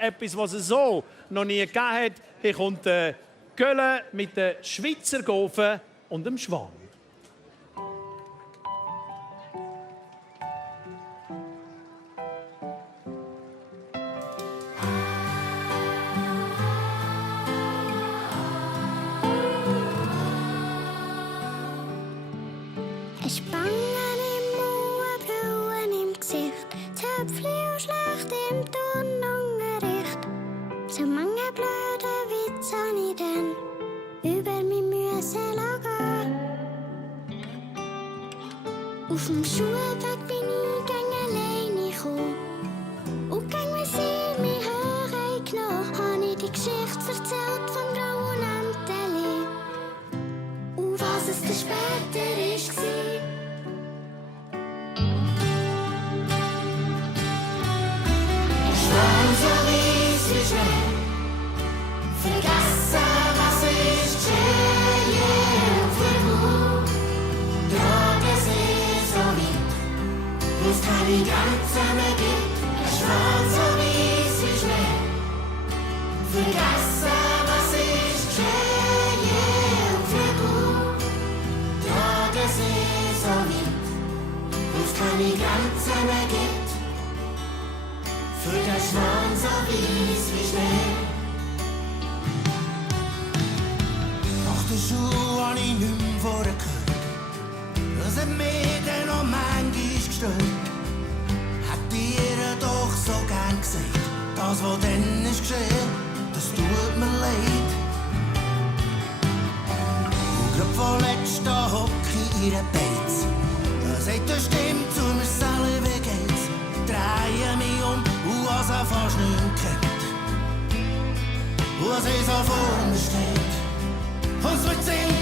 Etwas, was es so noch nie gegeben hat. Hier kommt Gölle mit den Schweizer Gofen und dem Schwan. Spangen im Mauer, Blauen im Gesicht, Zöpfli und schlecht im Turnunterricht. So mange blöde Witze habe ich dann über mich müssen lachen. Auf dem Schulweg bin ich gegen alleine gekommen. Und gegen wenn sie mich hören genommen, habe ich die Geschichte erzählt vom grauen Enteli. Und was es dann später war. Vergessen, was ist geschehen und für wo. Tragen sie so weit, wo es keine Grenzen mehr gibt. Ein Schwan so weiss wie Schnee. Vergessen, was ist geschehen und für wo. Tragen sie so weit, wo es keine Grenzen mehr gibt. Für den Schwan so weiss wie Schnee. Der Schuh habe ich nicht mehr vorher gehört. Das hat mich dann noch manchmal gestört. Hätte ihr doch so gern gesagt, das, was dann ist geschehen, das tut mir leid. Und grad vorletzt da hock ich in ihrer Beiz. Da sagt eine Stimme zu mir, Sally, wie geht's? Drehe mich um und was er fast nicht kennt. Und sie so vor mir steht. Und es wird singen.